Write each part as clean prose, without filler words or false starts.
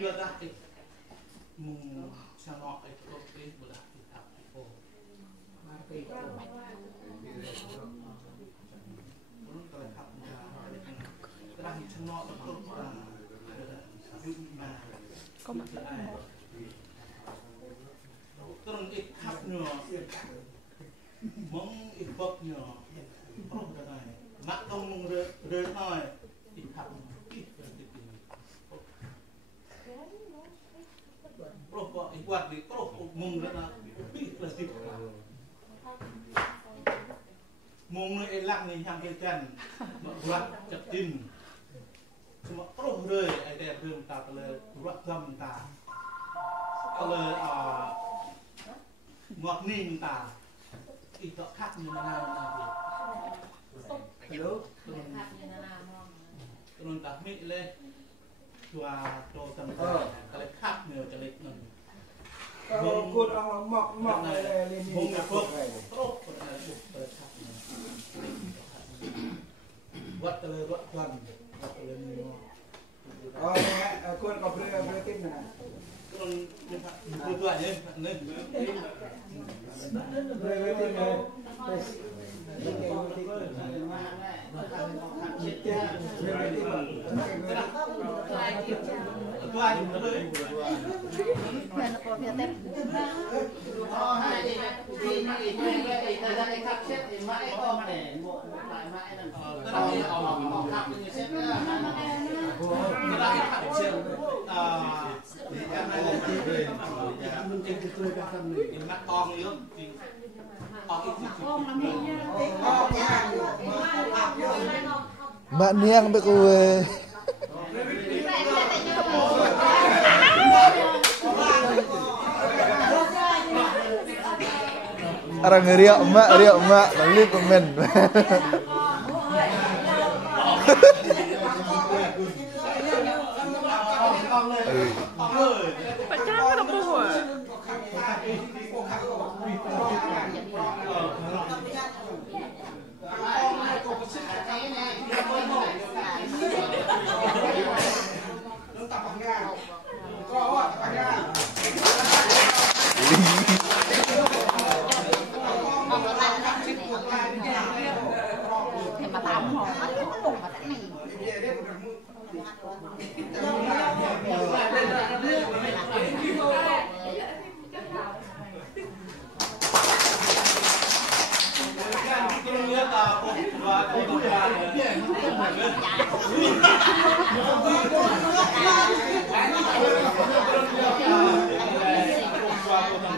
giờ ra thì mùng sang nọ ấy có cái bữa là thì tập cổ muốn tôi học cái đang sang nọ nó không có mặt tôi đang ít học nữa mong ít bậc nữa không cái này nặng không rơi thôi ít học ít Rokok buat di mung na plastik mung elak ni yang kecan buat cetin semua terus rơi ai đẹp rơm taเลยรักรำตาก็เลยngọt ninh taอีกต่อคัดnhư nào thì hello tôi ta mỹ lên chùa cho tầm cái khắp nhiều cái lịch này cô ông mọc này lên vùng là phước tốt còn là buộc tới khắp vật tới vật gần vật lên nhiều cô có bơi tiếp này con tôi tuổi lên bơi tiếp này mắt con nữa Mbak Niang be kowe. Orang riak emak, lalu komen.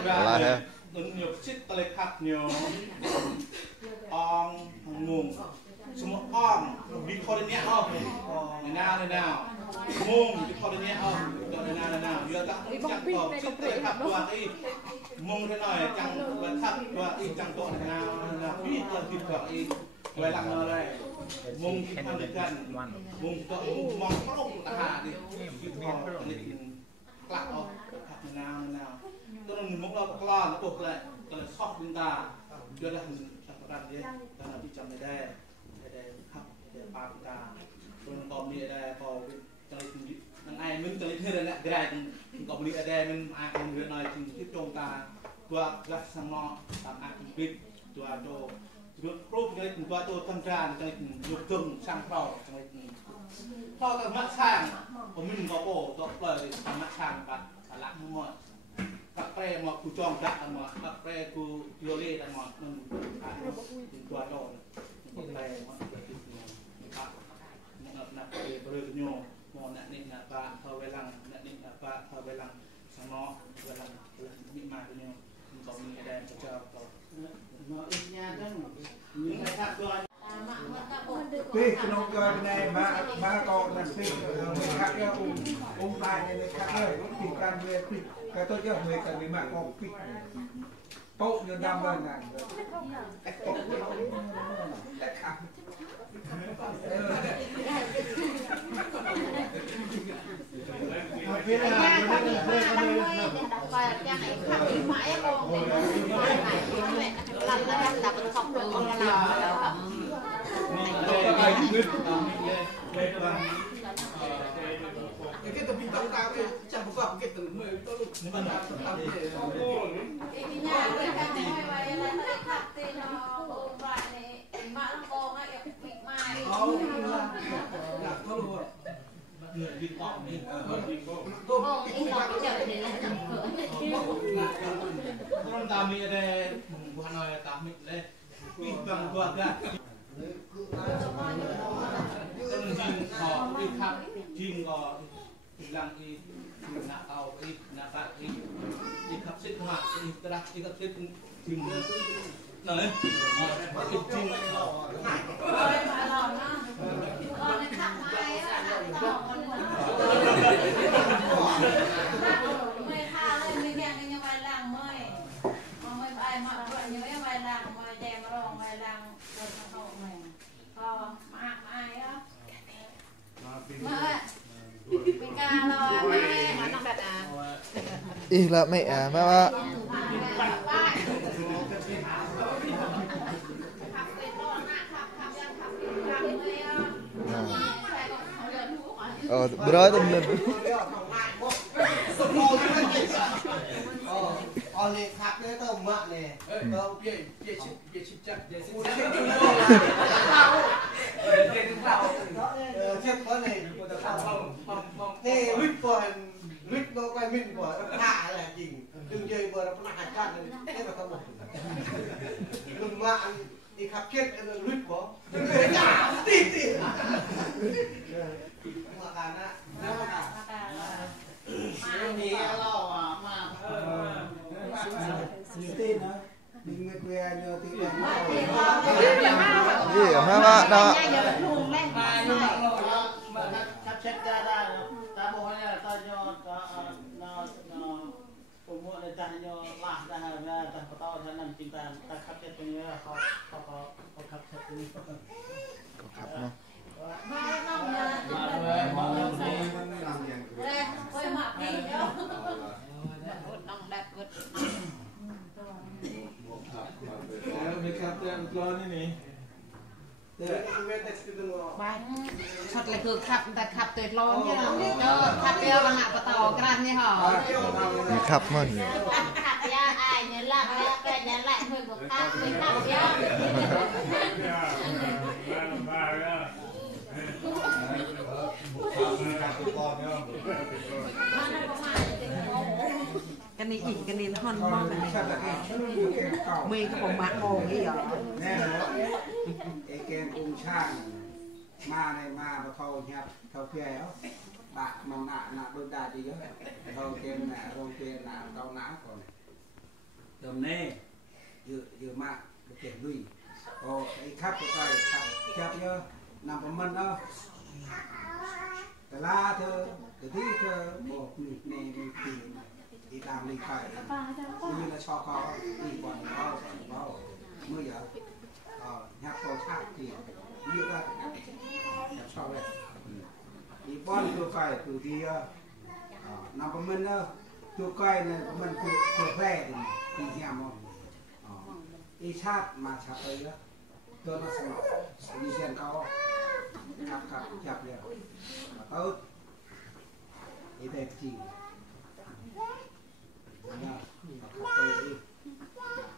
Lah ya. Nyuk sit telekat nyo. Ong mung. Semua ong di koloninya ong. Nào. Mung di koloninya ong. Nào. Dia tak cakap sit telekat dua i. Mung thế này chẳng thắt dua i chẳng to nào. Pi lebih dua i. Quay lặng ở đây. Mung tham được gần. Mung to mong không ta đi. Lạc đâu. Nào. Tôi nói muốn đâu có lo nó buộc lại tôi là sót chúng ta chưa là hình tập đoàn đấy ta là bị chậm đây học để ba chúng ta tôi còn đi đây còn cho nên ai mình cho nên thế này đây còn đi đây mình ai còn người này thì tiếp chúng ta qua gắt sang nó làm ăn biết qua cho được proof cho nên qua tôi tham gia cho nên được từng sang phò cho nên phò tầm mắt sang của mình có bộ có lời tầm mắt sang và lãng mọi các pre mà cụ tròn đặt mà các pre cụ tiêu lê đặt mà mình tua tròn những pre mà nạp về bơi nhô mò nạp ninh nạp ba thao về lăng nạp ninh nạp ba thao về lăng sang nó về lăng bị mà nhô còn mình đây cho nó ít nha đó những cái khác rồi Pih kenong ke benai ma kau nak pih mereka dia tanya mereka dia pikan dia pih kata dia mereka lima kau pih pau dia dam kan cái tập bintang tao นี่มัน nhà người ta hay vậy là thấy thật thì nó ôm lại này mà nó có ngay bị mai เหนื่อยวิ่งออกนี่ không ý nó cái chợ để lại làm cửa มันตามมีอะไรบ้านน้อยตามมีเลยวิ่งบางตัวกันก็จริงขออีกครับจริงก็อีกหลังอีกหน้าเอาอีกหน้าตาอีกครับสิบห้าอีกกระดักอีกครับสิบจริงเลยไหนอีกจริง rồi mà lòn nó con này khắp mai á nó con mới tha lên mới nghe cái như vậy làng mới mà mới bài mà vậy như vậy làng mà đèn mà rong vậy làng rồi nó hậu này mà ai á mà mình ca lo mà nó đặt à Ih lah mẹ à má ba. Bro temen. Này khắc đấy tao mạ này tao bia chip chắc chết có này thế lít còn lít nó quay mình của hạ là chỉnh đừng chơi vừa nó nặng chặt thế mà tao một đừng mạ đi khắc chết lít có đừng về nhà tì mà cả nè thì lo mà tin hả đừng nghe quê nhờ tin Ih má ba đó. mà cắt chết ra ta bộ này ta cho nó cũng mua để ta cho làm ra ta có to thế làm chính ta cắt chết cái này có cắt chết cái này Có khắp nó. đây quay mặt đi nhá đồng đẹp vượt มีครับเตือนกลอนนี่นี่ bài thật là cường khắp ta khắp tuyệt lon như nào khắp đeo bằng hạ và tàu gran như họ Ni khắp man. khắp ya ai nhớ lại cái nhớ lại hơi của ta với khắp ya cái này ít cái này nó hòn mòn cái chắc là này cái cậu mê cái bóng bạc bồ cái gì đó nè cái kem cung sang ma này ma mà thâu nhập thâu kia đó bạc mong nạ đôi đà gì đó thâu kem nạ thâu kia nạ thâu nã còn đầm nè vừa ma được tiền duy cái khắp cái tay khắp chắp nhớ nằm vào mân đó cái la thơ cái tí thơ bộ nè thì làm đi phải như là cho có đi còn có mưa giờ nhạc có khác thì như là nhạc sau đây thì con tôi phải từ thì nằm vào mình tôi coi này mình tôi rẻ thì nhảm không đi sát mà sát tới đó tôi nó sẽ đi xem cao cặp chập liền tốt thì đẹp gì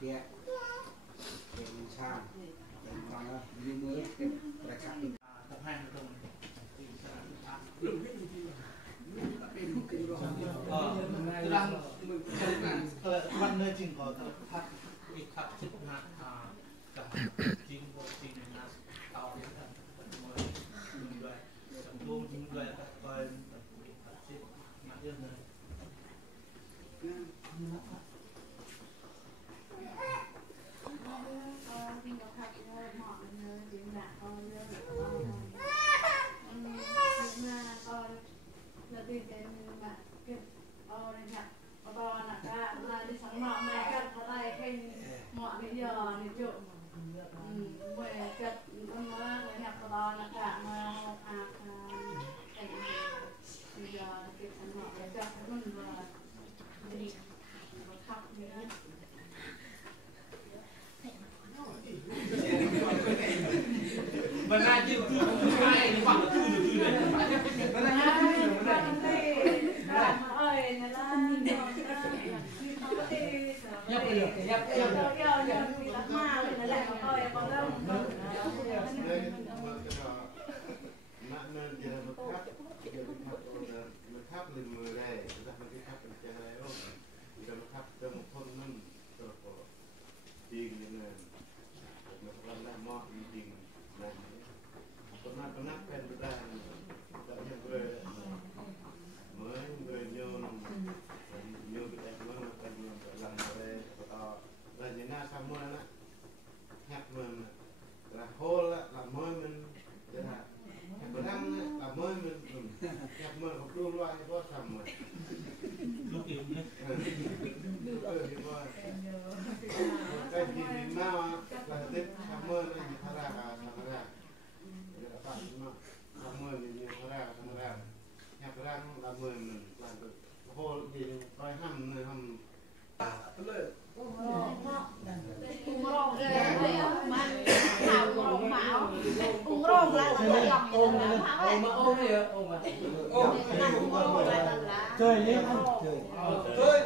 kiaเป็นชาเป็นฟังแล้วมีมือเป็นประคับ tập hai hợp đồngวันเลยจริงก็พัดอีกครับสิบห้ากับจริงก็จริงนะเอาไปกันด้วยสังคมจริงด้วยก็อีกครับสิบมาเยอะเลย Mà na chưa chưa ai hoặc là chưa được chưa này. lên mưa đây raมันที่ขับเป็นใจแล้วจะมาขับจะมาพ่นนั่นก็ดีกันเลยมันวันละมอจริงๆนะคนนั้นคนนั้นเป็นได้แต่ยังเลยเมื่อเลยโยนโยนไปแต่เมื่อเป็นโยนหลังเลยต่อเลยยังน่าทำมื่อนะแฮปมันละโฮละละเมื่อมันจะแฮปมันนั่งละเมื่อมันแฮปมันเขาดูว่าก็ทำมันลูกอิ่มเนี่ยที่ว่าได้ยินมาละเด็กทำเมื่อนั่นทาราทำราเดี๋ยวป้าที่มาทำเมื่อนี่ทาราทำราแฮปราละเมื่อมันละโฮดีไปห้ามเลยห้ามเลย Ung rong man thảo rong mạo ung rong là dòng ôm chơi nhé chơi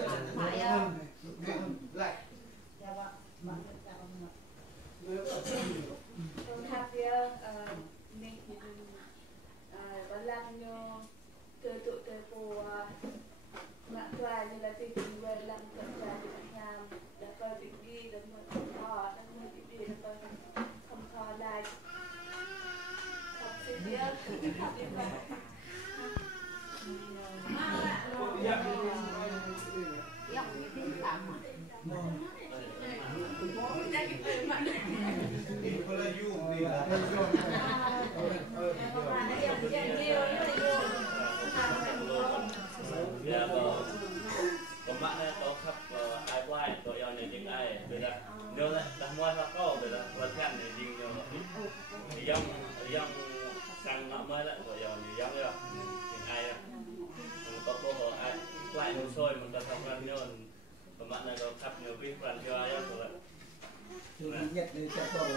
lại nhật đi chặt vào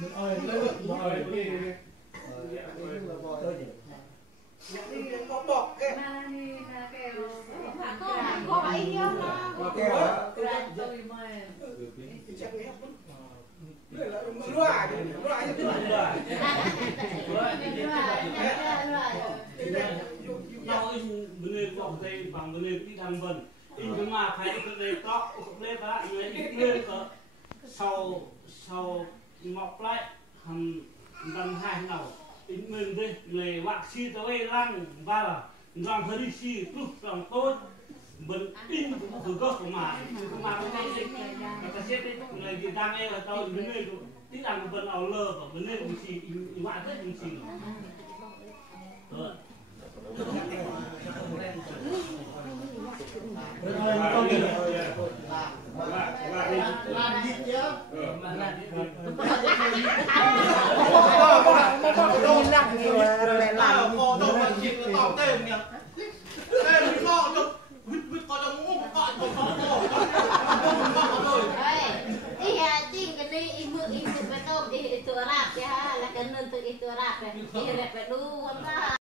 mình ơi tôi có bọc cái có bảy nhiêu có keo hả Người quảng tây bằng người đi đăng vần, in cái mà phải cái tóc lên và người có sau mọc lại hầm đằng hai nào in mình đây người vạc si tới lăng và là làm hơi đi si lúc làm tốt mình in từ gốc của mà cái gì ta xếp đấy người gì đang nghe là tao vấn đề tí đằng vần ảo lơ và vấn đề của chị in vạn rất của chị Rồi, con